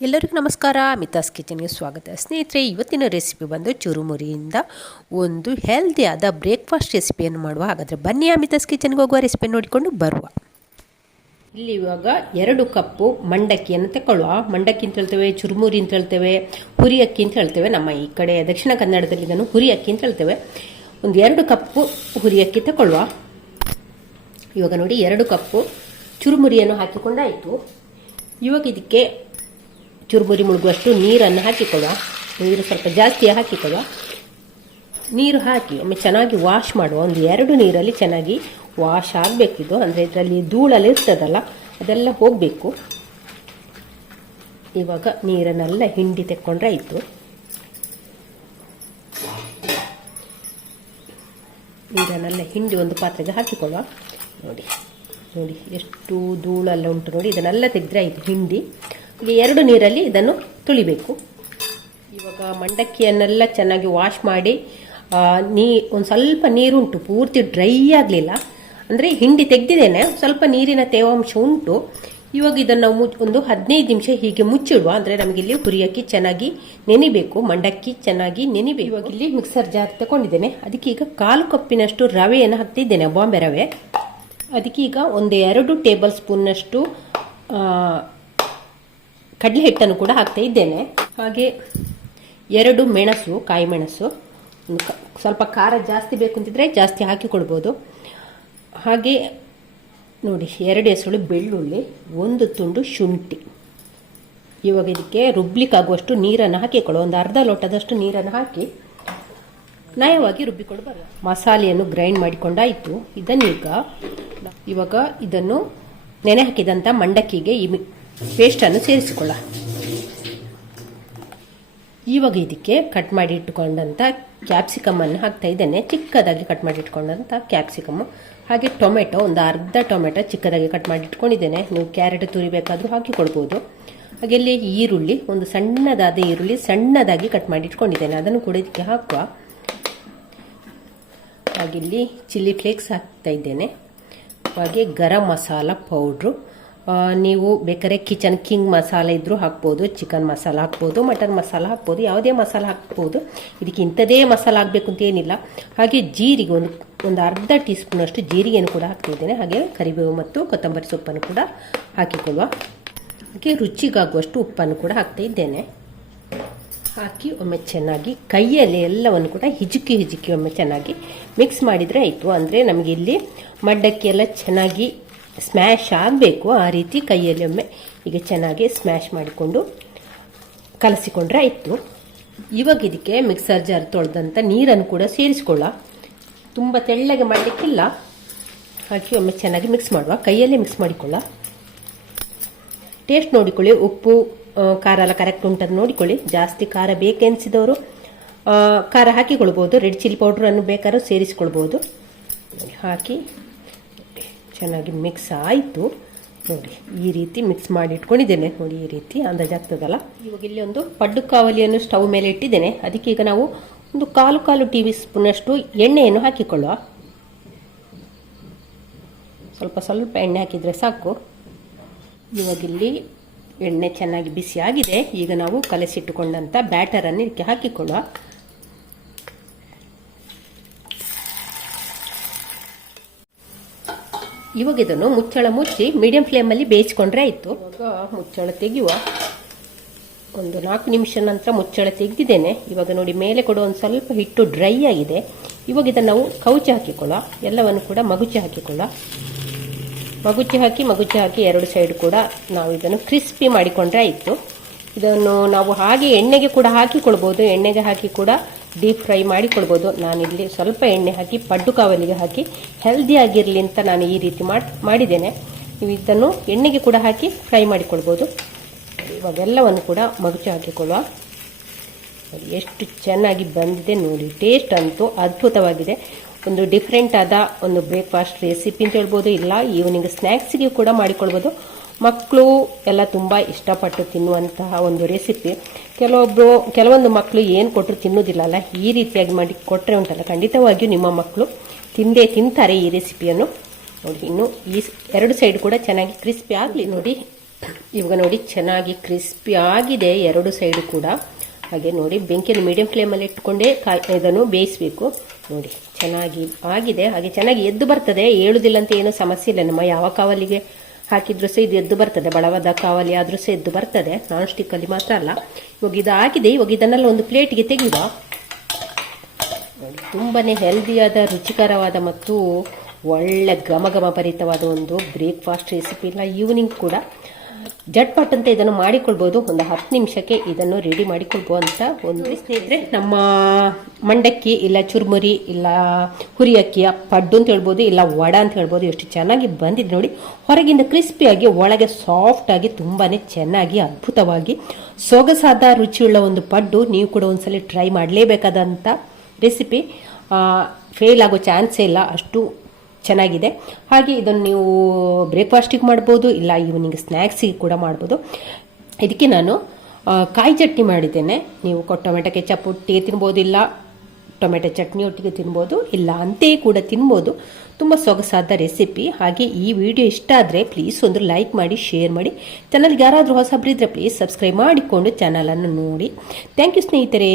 ಎಲ್ಲರಿಗೂ ನಮಸ್ಕಾರ. ಮಿತಾಸ್ ಕಿಚನ್ಗೆ ಸ್ವಾಗತ. ಸ್ನೇಹಿತರೆ, ಇವತ್ತಿನ ರೆಸಿಪಿ ಬಂದು ಚುರುಮುರಿಯಿಂದ ಒಂದು ಹೆಲ್ದಿಯಾದ ಬ್ರೇಕ್ಫಾಸ್ಟ್ ರೆಸಿಪಿಯನ್ನು ಮಾಡುವ. ಹಾಗಾದರೆ ಬನ್ನಿ, ಮಿತಾಸ್ ಕಿಚನ್ಗೆ ಹೋಗುವ ರೆಸಿಪಿ ನೋಡಿಕೊಂಡು ಬರುವ. ಇಲ್ಲಿ ಇವಾಗ 2 ಕಪ್ಪು ಮಂಡಕ್ಕಿಯನ್ನು ತಗೊಳ್ಳುವ. ಮಂಡಕ್ಕಿ ಅಂತ ಹೇಳ್ತೇವೆ, ಚುರುಮುರಿ ಅಂತ ಹೇಳ್ತೇವೆ, ಹುರಿ ಅಕ್ಕಿ ಅಂತ ಹೇಳ್ತೇವೆ. ನಮ್ಮ ಈ ಕಡೆ ದಕ್ಷಿಣ ಕನ್ನಡದಲ್ಲಿ ಇದನ್ನು ಹುರಿ ಅಕ್ಕಿ ಅಂತ ಹೇಳ್ತೇವೆ. ಒಂದು 2 ಕಪ್ಪು ಹುರಿ ಅಕ್ಕಿ ತಗೊಳ್ಳುವ. ಇವಾಗ ನೋಡಿ, 2 ಕಪ್ಪು ಚುರುಮುರಿಯನ್ನು ಹಾಕಿಕೊಂಡಾಯಿತು. ಇವಾಗ ಇದಕ್ಕೆ ಚುರುಮುರಿ ಮುಳುಗುವಷ್ಟು ನೀರನ್ನು ಹಾಕಿಕೊಳ್ಳುವ. ನೀರು ಸ್ವಲ್ಪ ಜಾಸ್ತಿ ಹಾಕಿಕೊಳ್ಳುವ. ನೀರು ಹಾಕಿ ಒಮ್ಮೆ ಚೆನ್ನಾಗಿ ವಾಶ್ ಮಾಡುವ. ಒಂದು 2 ನೀರಲ್ಲಿ ಚೆನ್ನಾಗಿ ವಾಶ್ ಆಗಬೇಕಿದು. ಅಂದರೆ ಇದರಲ್ಲಿ ಧೂಳೆಲ್ಲ ಇರ್ತದಲ್ಲ, ಅದೆಲ್ಲ ಹೋಗಬೇಕು. ಇವಾಗ ನೀರನ್ನೆಲ್ಲ ಹಿಂಡಿ ತೆಕ್ಕೊಂಡ್ರೆ ಆಯಿತು. ನೀರನ್ನೆಲ್ಲ ಹಿಂಡಿ ಒಂದು ಪಾತ್ರೆಗೆ ಹಾಕಿಕೊಳ್ಳುವ. ನೋಡಿ ನೋಡಿ ಎಷ್ಟು ಧೂಳೆಲ್ಲ ಉಂಟು ನೋಡಿ. ಇದನ್ನೆಲ್ಲ ತೆಗೆದ್ರೆ ಆಯಿತು ಹಿಂಡಿ. ಈಗ 2 ನೀರಲ್ಲಿ ಇದನ್ನು ತುಳಿಬೇಕು. ಇವಾಗ ಮಂಡಕ್ಕಿಯನ್ನೆಲ್ಲ ಚೆನ್ನಾಗಿ ವಾಶ್ ಮಾಡಿ ಒಂದು ಸ್ವಲ್ಪ ನೀರುಂಟು, ಪೂರ್ತಿ ಡ್ರೈ ಆಗಲಿಲ್ಲ. ಅಂದರೆ ಹಿಂಡಿ ತೆಗೆದಿದ್ದೇನೆ, ಸ್ವಲ್ಪ ನೀರಿನ ತೇವಾಂಶ ಉಂಟು. ಇವಾಗ ಇದನ್ನು ನಾವು ಒಂದು 15 ನಿಮಿಷ ಹೀಗೆ ಮುಚ್ಚಿಡುವ. ಅಂದರೆ ನಮಗಿಲ್ಲಿ ಹುರಿಯಕ್ಕಿ ಚೆನ್ನಾಗಿ ನೆನಿಬೇಕು, ಮಂಡಕ್ಕಿ ಚೆನ್ನಾಗಿ ನೆನಿಬೇಕು. ಇವಾಗ ಇಲ್ಲಿ ಮಿಕ್ಸರ್ ಜಾರ್ ತಗೊಂಡಿದ್ದೇನೆ. ಅದಕ್ಕೆ ಈಗ 1/4 ಕಪ್ಪಿನಷ್ಟು ರವೆಯನ್ನು ಹಾಕ್ತಿದ್ದೇನೆ, ಬಾಂಬೆ ರವೆ. ಅದಕ್ಕೆ ಈಗ ಒಂದು 2 ಟೇಬಲ್ ಸ್ಪೂನ್ನಷ್ಟು ಕಡಲೆ ಹಿಟ್ಟನ್ನು ಕೂಡ ಹಾಕ್ತಾ ಇದ್ದೇನೆ. ಹಾಗೆ 2 ಮೆಣಸು, ಕಾಯಿ ಮೆಣಸು. ಸ್ವಲ್ಪ ಖಾರ ಜಾಸ್ತಿ ಬೇಕು ಅಂತಿದ್ರೆ ಜಾಸ್ತಿ ಹಾಕಿಕೊಳ್ಬೋದು. ಹಾಗೆ ನೋಡಿ, 2 ಎಸಳು ಬೆಳ್ಳುಳ್ಳಿ, 1 ತುಂಡು ಶುಂಠಿ. ಇವಾಗ ಇದಕ್ಕೆ ರುಬ್ಲಿಕ್ಕಾಗುವಷ್ಟು ನೀರನ್ನು ಹಾಕಿಕೊಳ್ಳೋ. ಒಂದು ಅರ್ಧ ಲೋಟದಷ್ಟು ನೀರನ್ನು ಹಾಕಿ ನಯವಾಗಿ ರುಬ್ಬಿಕೊಂಡು ಮಸಾಲೆಯನ್ನು ಗ್ರೈಂಡ್ ಮಾಡಿಕೊಂಡಾಯಿತು. ಇವಾಗ ಇದನ್ನು ನೆನೆ ಹಾಕಿದಂಥ ಮಂಡಕ್ಕಿಗೆ ಈ ಪೇಸ್ಟನ್ನು ಸೇರಿಸಿಕೊಳ್ಳ. ಇವಾಗ ಇದಕ್ಕೆ ಕಟ್ ಮಾಡಿ ಇಟ್ಟುಕೊಂಡಂಥ ಕ್ಯಾಪ್ಸಿಕಮನ್ನು ಹಾಕ್ತಾ ಇದ್ದೇನೆ, ಚಿಕ್ಕದಾಗಿ ಕಟ್ ಮಾಡಿ ಇಟ್ಕೊಂಡಂಥ ಕ್ಯಾಪ್ಸಿಕಮ್. ಹಾಗೆ ಟೊಮೆಟೊ, ಒಂದು ಅರ್ಧ ಟೊಮೆಟೊ ಚಿಕ್ಕದಾಗಿ ಕಟ್ ಮಾಡಿ ಇಟ್ಕೊಂಡಿದ್ದೇನೆ. ನೀವು ಕ್ಯಾರೆಟ್ ತುರಿಬೇಕಾದ್ರೂ ಹಾಕಿಕೊಳ್ಬೋದು. ಹಾಗೆ ಇಲ್ಲಿ ಈರುಳ್ಳಿ, ಒಂದು ಸಣ್ಣದಾದ ಈರುಳ್ಳಿ ಸಣ್ಣದಾಗಿ ಕಟ್ ಮಾಡಿ ಇಟ್ಕೊಂಡಿದ್ದೇನೆ, ಅದನ್ನು ಕೂಡ ಇದಕ್ಕೆ ಹಾಕುವ. ಹಾಗೆ ಇಲ್ಲಿ ಚಿಲ್ಲಿ ಫ್ಲೇಕ್ಸ್ ಹಾಕ್ತಾ ಇದ್ದೇನೆ. ಹಾಗೆ ಗರಂ ಮಸಾಲ ಪೌಡ್ರು. ನೀವು ಬೇಕಾದ್ರೆ ಕಿಚನ್ ಕಿಂಗ್ ಮಸಾಲೆ ಇದ್ರೂ ಹಾಕ್ಬೋದು, ಚಿಕನ್ ಮಸಾಲ ಹಾಕ್ಬೋದು, ಮಟನ್ ಮಸಾಲ ಹಾಕ್ಬೋದು, ಯಾವುದೇ ಮಸಾಲ ಹಾಕ್ಬೋದು. ಇದಕ್ಕೆ ಇಂಥದೇ ಮಸಾಲ ಆಗಬೇಕು ಅಂತ ಏನಿಲ್ಲ. ಹಾಗೆ ಜೀರಿಗೆ, ಒಂದು ಅರ್ಧ ಟೀ ಸ್ಪೂನಷ್ಟು ಜೀರಿಗೆಯನ್ನು ಕೂಡ ಹಾಕ್ತಿದ್ದೇನೆ. ಹಾಗೆ ಕರಿಬೇವು ಮತ್ತು ಕೊತ್ತಂಬರಿ ಸೊಪ್ಪನ್ನು ಕೂಡ ಹಾಕಿಕೊಳ್ಳುವ. ಹಾಗೆ ರುಚಿಗಾಗುವಷ್ಟು ಉಪ್ಪನ್ನು ಕೂಡ ಹಾಕ್ತಾ ಇದ್ದೇನೆ. ಹಾಕಿ ಒಮ್ಮೆ ಚೆನ್ನಾಗಿ ಕೈಯಲ್ಲಿ ಎಲ್ಲವನ್ನು ಕೂಡ ಹಿಜುಕಿ ಒಮ್ಮೆ ಚೆನ್ನಾಗಿ ಮಿಕ್ಸ್ ಮಾಡಿದರೆ ಆಯಿತು. ಅಂದರೆ ನಮಗೆ ಇಲ್ಲಿ ಮಂಡಕ್ಕಿ ಎಲ್ಲ ಚೆನ್ನಾಗಿ ಸ್ಮ್ಯಾಶ್ ಆಗಬೇಕು. ಆ ರೀತಿ ಕೈಯಲ್ಲಿ ಒಮ್ಮೆ ಈಗ ಚೆನ್ನಾಗಿ ಸ್ಮ್ಯಾಶ್ ಮಾಡಿಕೊಂಡು ಕಲಸಿಕೊಂಡ್ರೆ ಆಯಿತು. ಇವಾಗ ಇದಕ್ಕೆ ಮಿಕ್ಸರ್ ಜಾರ್ ತೊಳೆದಂಥ ನೀರನ್ನು ಕೂಡ ಸೇರಿಸ್ಕೊಳ್ಳ. ತುಂಬ ತೆಳ್ಳಗೆ ಮಾಡಲಿಕ್ಕಿಲ್ಲ. ಹಾಕಿ ಒಮ್ಮೆ ಚೆನ್ನಾಗಿ ಮಿಕ್ಸ್ ಮಾಡುವ. ಕೈಯಲ್ಲೇ ಮಿಕ್ಸ್ ಮಾಡಿಕೊಳ್ಳ. ಟೇಸ್ಟ್ ನೋಡಿಕೊಳ್ಳಿ, ಉಪ್ಪು ಖಾರ ಎಲ್ಲ ಕರೆಕ್ಟ್ ಉಂಟನ್ನು ನೋಡಿಕೊಳ್ಳಿ. ಜಾಸ್ತಿ ಖಾರ ಬೇಕೆನಿಸಿದವರು ಖಾರ ಹಾಕಿಕೊಳ್ಬೋದು. ರೆಡ್ ಚಿಲ್ಲಿ ಪೌಡ್ರನ್ನು ಬೇಕಾದ್ರೂ ಸೇರಿಸಿಕೊಳ್ಬೋದು. ಹಾಕಿ ಚೆನ್ನಾಗಿ ಮಿಕ್ಸ್ ಆಯಿತು. ನೋಡಿ, ಈ ರೀತಿ ಮಿಕ್ಸ್ ಮಾಡಿ ಇಟ್ಕೊಂಡಿದ್ದೇನೆ. ನೋಡಿ, ಈ ರೀತಿ ಅಂದಾಜಾಗ್ತದಲ್ಲ. ಇವಾಗ ಇಲ್ಲಿ ಒಂದು ಪಡ್ಡು ಕಾವಲಿಯನ್ನು ಸ್ಟವ್ ಮೇಲೆ ಇಟ್ಟಿದ್ದೇನೆ. ಅದಕ್ಕೆ ಈಗ ನಾವು ಒಂದು 1/4 ಟೀ ಸ್ಪೂನಷ್ಟು ಎಣ್ಣೆಯನ್ನು ಹಾಕಿಕೊಳ್ಳುವ. ಸ್ವಲ್ಪ ಎಣ್ಣೆ ಹಾಕಿದರೆ ಸಾಕು. ಇವಾಗಿಲ್ಲಿ ಎಣ್ಣೆ ಚೆನ್ನಾಗಿ ಬಿಸಿ ಆಗಿದೆ. ಈಗ ನಾವು ಕಲಸಿಟ್ಟುಕೊಂಡಂಥ ಬ್ಯಾಟರನ್ನು ಇದಕ್ಕೆ ಹಾಕಿಕೊಳ್ಳುವ. ಇವಾಗ ಇದನ್ನು ಮುಚ್ಚಳ ಮುಚ್ಚಿ ಮೀಡಿಯಂ ಫ್ಲೇಮಲ್ಲಿ ಬೇಯಿಸ್ಕೊಂಡ್ರೆ ಆಯಿತು. ಇವಾಗ ಮುಚ್ಚಳ ತೆಗೆಯುವ. ಒಂದು 4 ನಿಮಿಷ ನಂತರ ಮುಚ್ಚಳ ತೆಗೆದಿದ್ದೇನೆ. ಇವಾಗ ನೋಡಿ, ಮೇಲೆ ಕೂಡ ಒಂದು ಸ್ವಲ್ಪ ಹಿಟ್ಟು ಡ್ರೈ ಆಗಿದೆ. ಇವಾಗ ಇದನ್ನು ನಾವು ಕೌಚಿ ಹಾಕಿಕೊಳ್ಳುವ. ಎಲ್ಲವನ್ನು ಕೂಡ ಮಗುಚಿ ಹಾಕಿಕೊಳ್ಳುವ. ಮಗುಚಿ ಹಾಕಿ 2 ಸೈಡ್ ಕೂಡ ನಾವು ಇದನ್ನು ಕ್ರಿಸ್ಪಿ ಮಾಡಿಕೊಂಡ್ರೆ ಆಯಿತು. ಇದನ್ನು ನಾವು ಹಾಗೆ ಎಣ್ಣೆಗೆ ಕೂಡ ಹಾಕಿಕೊಳ್ಬೋದು. ಎಣ್ಣೆಗೆ ಹಾಕಿ ಕೂಡ ಡೀಪ್ ಫ್ರೈ ಮಾಡಿಕೊಳ್ಬೋದು. ನಾನಿಲ್ಲಿ ಸ್ವಲ್ಪ ಎಣ್ಣೆ ಹಾಕಿ ಪಡ್ಡು ಕಾವಲಿಗೆ ಹಾಕಿ ಹೆಲ್ದಿ ಆಗಿರಲಿ ಅಂತ ನಾನು ಈ ರೀತಿ ಮಾಡಿದ್ದೇನೆ. ನೀವು ಇದನ್ನು ಎಣ್ಣೆಗೆ ಕೂಡ ಹಾಕಿ ಫ್ರೈ ಮಾಡಿಕೊಳ್ಬೋದು. ಇವಾಗೆಲ್ಲವನ್ನು ಕೂಡ ಮಗುಚಿ ಹಾಕಿಕೊಳ್ಳುವ. ಎಷ್ಟು ಚೆನ್ನಾಗಿ ಬಂದಿದೆ ನೋಡಿ. ಟೇಸ್ಟ್ ಅಂತೂ ಅದ್ಭುತವಾಗಿದೆ. ಒಂದು ಡಿಫ್ರೆಂಟ್ ಆದ ಒಂದು ಬ್ರೇಕ್ಫಾಸ್ಟ್ ರೆಸಿಪಿ ಅಂತ ಹೇಳ್ಬೋದು. ಇಲ್ಲ, ಈವ್ನಿಂಗ್ ಸ್ನ್ಯಾಕ್ಸಿಗೆ ಕೂಡ ಮಾಡಿಕೊಳ್ಬೋದು. ಮಕ್ಕಳು ಎಲ್ಲ ತುಂಬ ಇಷ್ಟಪಟ್ಟು ತಿನ್ನುವಂತಹ ಒಂದು ರೆಸಿಪಿ. ಕೆಲವೊಂದು ಮಕ್ಕಳು ಏನು ಕೊಟ್ಟರು ತಿನ್ನೋದಿಲ್ಲಲ್ಲ. ಈ ರೀತಿಯಾಗಿ ಮಾಡಿ ಕೊಟ್ಟರೆ ಉಂಟಲ್ಲ, ಖಂಡಿತವಾಗಿಯೂ ನಿಮ್ಮ ಮಕ್ಕಳು ತಿಂತಾರೆ ಈ ರೆಸಿಪಿಯನ್ನು. ನೋಡಿ, ಇನ್ನು ಈ 2 ಸೈಡ್ ಕೂಡ ಚೆನ್ನಾಗಿ ಕ್ರಿಸ್ಪಿ ಆಗಲಿ. ನೋಡಿ, ಇವಾಗ ನೋಡಿ ಚೆನ್ನಾಗಿ ಕ್ರಿಸ್ಪಿ ಆಗಿದೆ ಎರಡು ಸೈಡು ಕೂಡ. ಹಾಗೆ ನೋಡಿ ಬೆಂಕಿಯನ್ನು ಮೀಡಿಯಂ ಫ್ಲೇಮಲ್ಲಿ ಇಟ್ಕೊಂಡೇ ಇದನ್ನು ಬೇಯಿಸಬೇಕು. ನೋಡಿ ಚೆನ್ನಾಗಿ ಆಗಿದೆ. ಹಾಗೆ ಚೆನ್ನಾಗಿ ಎದ್ದು ಬರ್ತದೆ, ಏಳುದಿಲ್ಲ ಅಂತ ಏನೂ ಸಮಸ್ಯೆ ಇಲ್ಲ. ನಮ್ಮ ಯಾವ ಕಾವಲಿಗೆ ಹಾಕಿದ್ರೂ ಸಹ ಇದು ಎದ್ದು ಬರ್ತದೆ, ಬಳವಾದ ಕಾವಲಿ ಆದರೂ ಸಹ ಎದ್ದು ಬರ್ತದೆ, ನಾನ್ ಸ್ಟಿಕ್ಕಲ್ಲಿ ಮಾತ್ರ ಅಲ್ಲ. ಇವಾಗ ಇದು ಆಗಿದೆ. ಇವಾಗ ಇದನ್ನೆಲ್ಲ ಒಂದು ಪ್ಲೇಟಿಗೆ ತೆಗೆಯುವ. ತುಂಬಾ ಹೆಲ್ದಿಯಾದ, ರುಚಿಕರವಾದ ಮತ್ತು ಒಳ್ಳೆ ಘಮ ಭರಿತವಾದ ಒಂದು ಬ್ರೇಕ್ಫಾಸ್ಟ್ ರೆಸಿಪಿ ಇಲ್ಲ, ಈವ್ನಿಂಗ್ ಕೂಡ ಜಟ್ಪಟ್ ಅಂತ ಇದನ್ನು ಮಾಡಿಕೊಳ್ಬೋದು. ಒಂದು 10 ನಿಮಿಷಕ್ಕೆ ಇದನ್ನು ರೆಡಿ ಮಾಡಿಕೊಳ್ಬೋದು ಅಂತ ಒಂದು ಸ್ನೇಹಿತರೆ. ನಮ್ಮ ಮಂಡಕ್ಕಿ ಇಲ್ಲ ಚುರುಮುರಿ ಇಲ್ಲ ಹುರಿ ಅಕ್ಕಿಯ ಪಡ್ಡು ಅಂತ ಹೇಳ್ಬೋದು, ಇಲ್ಲ ವಡ ಅಂತ ಹೇಳ್ಬೋದು. ಎಷ್ಟು ಚೆನ್ನಾಗಿ ಬಂದಿದೆ ನೋಡಿ. ಹೊರಗಿಂದ ಕ್ರಿಸ್ಪಿಯಾಗಿ, ಒಳಗೆ ಸಾಫ್ಟ್ ಆಗಿ, ತುಂಬಾನೇ ಚೆನ್ನಾಗಿ ಅದ್ಭುತವಾಗಿ ಸೊಗಸಾದ ರುಚಿಯುಳ್ಳ ಒಂದು ಪಡ್ಡು. ನೀವು ಕೂಡ ಒಂದ್ಸಲ ಟ್ರೈ ಮಾಡಲೇಬೇಕಾದಂಥ ರೆಸಿಪಿ. ಫೇಲ್ ಆಗೋ ಚಾನ್ಸೇ ಇಲ್ಲ, ಅಷ್ಟು ಚೆನ್ನಾಗಿದೆ. ಹಾಗೆ ಇದನ್ನು ನೀವು ಬ್ರೇಕ್ಫಾಸ್ಟಿಗೆ ಮಾಡ್ಬೋದು, ಇಲ್ಲ ಈವ್ನಿಂಗ್ ಸ್ನ್ಯಾಕ್ಸಿಗೆ ಕೂಡ ಮಾಡ್ಬೋದು. ಇದಕ್ಕೆ ನಾನು ಕಾಯಿ ಚಟ್ನಿ ಮಾಡಿದ್ದೇನೆ. ನೀವು ಟೊಮೆಟೊ ಕೆಚಪ್ ಒಟ್ಟಿಗೆ ತಿನ್ಬೋದು, ಇಲ್ಲ ಟೊಮೆಟೊ ಚಟ್ನಿ ಒಟ್ಟಿಗೆ ತಿನ್ಬೋದು, ಇಲ್ಲ ಅಂತೆಯೇ ಕೂಡ ತಿನ್ಬೋದು. ತುಂಬ ಸೊಗಸಾದ ರೆಸಿಪಿ. ಹಾಗೆ ಈ ವಿಡಿಯೋ ಇಷ್ಟ ಆದರೆ ಪ್ಲೀಸ್ ಒಂದು ಲೈಕ್ ಮಾಡಿ, ಶೇರ್ ಮಾಡಿ. ಚಾನಲ್ಗೆ ಯಾರಾದರೂ ಹೊಸಬ್ರಿದ್ರೆ ಪ್ಲೀಸ್ ಸಬ್ಸ್ಕ್ರೈಬ್ ಮಾಡಿಕೊಂಡು ಚಾನಲನ್ನು ನೋಡಿ. ಥ್ಯಾಂಕ್ ಯು ಸ್ನೇಹಿತರೆ.